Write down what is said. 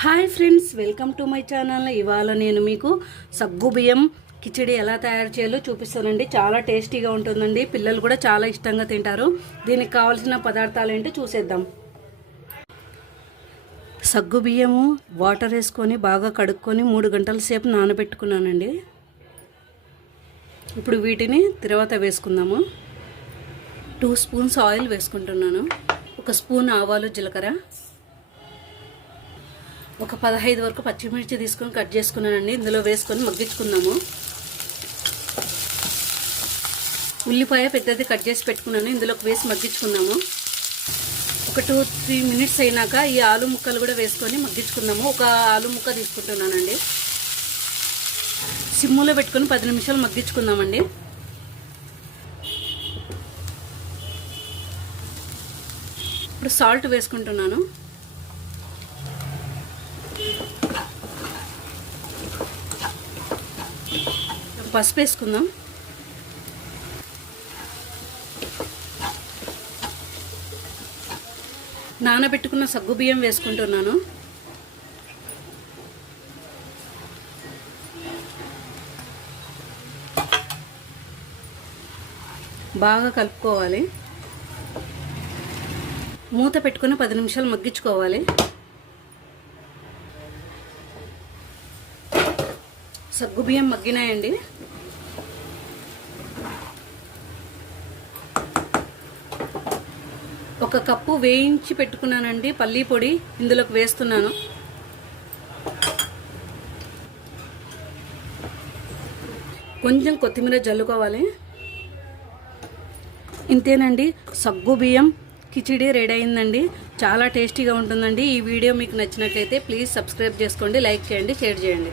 Hi friends welcome to my channel. ఇవాళ నేను మీకు సగ్గు బియ్యం కిచడి ఎలా తయారు చేయాలో చూపిస్తానండి. చాలా టేస్టీగా ఉంటుందండి. పిల్లలు కూడా చాలా ఇష్టంగా తింటారు. దీనికి కావాల్సిన పదార్థాలు ఏంటో చూసేద్దాం. సగ్గు బియ్యము వాటర్ వేసుకొని బాగా కడుక్కొని మూడు గంటల సేపు నానబెట్టుకున్నానండి. ఇప్పుడు వీటిని తర్వాత వేసుకుందాము. టూ స్పూన్స్ ఆయిల్ వేసుకుంటున్నాను. ఒక స్పూన్ ఆవాలు జీలకర్ర. ఒక పదహైదు వరకు పచ్చిమిర్చి తీసుకొని కట్ చేసుకున్నానండి. ఇందులో వేసుకొని మగ్గించుకుందాము ఉల్లిపాయ పెద్దది కట్ చేసి పెట్టుకున్నాను. ఇందులోకి వేసి మగ్గించుకుందాము ఒక టూ త్రీ మినిట్స్ అయినాక ఈ ఆలు ముక్కలు కూడా వేసుకొని మగ్గించుకుందాము ఒక ఆలు ముక్క తీసుకుంటున్నానండి. సిమ్ములో పెట్టుకొని పది నిమిషాలు మగ్గించుకుందామండి. ఇప్పుడు సాల్ట్ వేసుకుంటున్నాను. పసుపు వేసుకుందాం నానబెట్టుకున్న సగ్గు బియ్యం వేసుకుంటున్నాను. బాగా కలుపుకోవాలి. మూత పెట్టుకుని పది నిమిషాలు మగ్గించుకోవాలి. సగ్గు బియ్యం మగ్గినాయండి. ఒక కప్పు వేయించి పెట్టుకున్నానండి పల్లీ పొడి ఇందులోకి వేస్తున్నాను. కొంచెం కొత్తిమీర జల్లుకోవాలి. ఇంతేనండి సగ్గు బియ్యం కిచిడి రెడీ అయిందండి. చాలా టేస్టీగా ఉంటుందండి. ఈ వీడియో మీకు నచ్చినట్లయితే ప్లీజ్ సబ్స్క్రైబ్ చేసుకోండి లైక్ చేయండి షేర్ చేయండి.